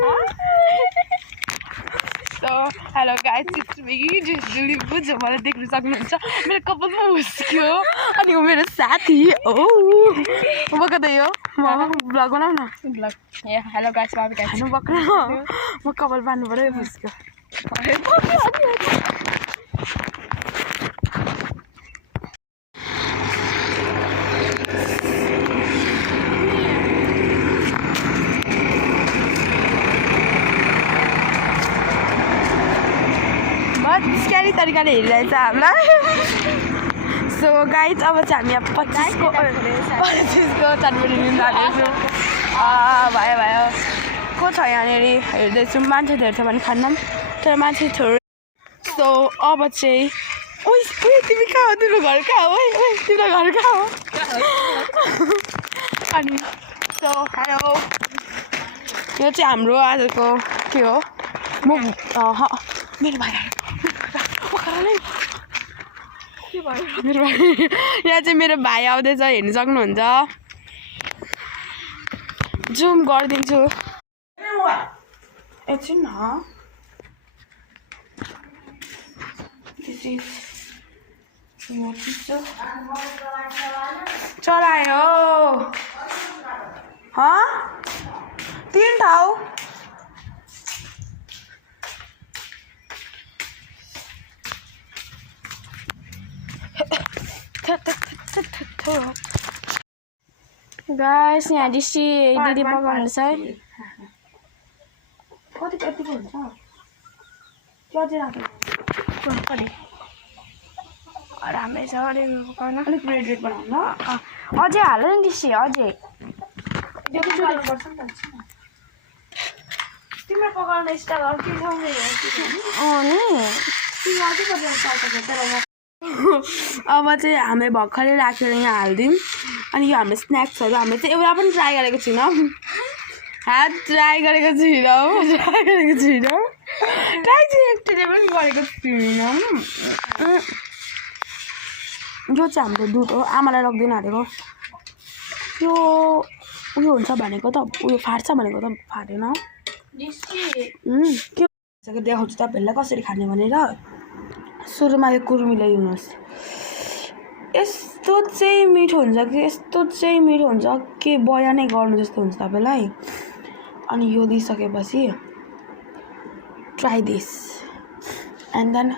So, hello guys, it's me, Julie Bujo. मलाई देख्न सक्नुहुन्छ मेरो कपालमा हुस्क्यो अनि उ मेरो साथी ओ म कतै हो म ब्लग बनाउ न ब्लग हेलो गाइस बाबी गाइस हैन बक्र म कपाल बान्नु पर्यो हुस्क्यो स्क्यारी तरिकाले हेरिरहेछ हामीलाई सो गाइज अब चाहिँ हामी 25 को चाटपटी लिन जाँदैछौँ भयो भयो को छ यहाँनिर हेर्दैछौँ मान्छे धेर छ भने खान्नौँ तर मान्छे थोरै सो अब चाहिँ ओइ तिमी कहाँ हो तिम्रो घर कहाँ हो ओइ तिम्रो घर कहाँ हो अनि सो हेलो यो चाहिँ हाम्रो आजको के हो म मेरो भाइ यहाँ चाहिँ मेरो भाइ आउँदैछ हेर्नु सक्नुहुन्छ जुम गरिदिन्छु एकछिन न चलायो तीन ठाउँ गाइस यहाँ डिसी दिदी पकाउँदैछ है कति कतिको हुन्छ कति राख्नु कति राम्रै छ अरे पकाउन अलिक रेड रेड बनाउनु अझै हाल नि डिसी अझै तिम्रो पकाउने स्टाइल अर्कै छ मेरो नि अब चाहिँ हामीले भर्खरै राखेर यहाँ हालिदिउँ अनि यो हाम्रो स्न्याक्सहरू हामीले चाहिँ एउटा पनि ट्राई गरेको छैनौँ ट्राई गरेको छैनौँ ट्राई चाहिँ एकचोटि पनि गरेको छैनौँ यो चाहिँ हाम्रो दुध हो आमालाई राख्दिन हालेको यो उयो हुन्छ भनेको त उयो फाट्छ भनेको त फाटेन के देखाउँछु तपाईँहरूलाई कसरी खाने भनेर सुरुमा यो कुर्मी ल्याइदिनुहोस् यस्तो चाहिँ मिठो हुन्छ कि यस्तो चाहिँ मिठो हुन्छ के बयानै गर्नु जस्तो हुन्छ तपाईँलाई अनि यो दिइसकेपछि ट्राई दिस एन्ड देन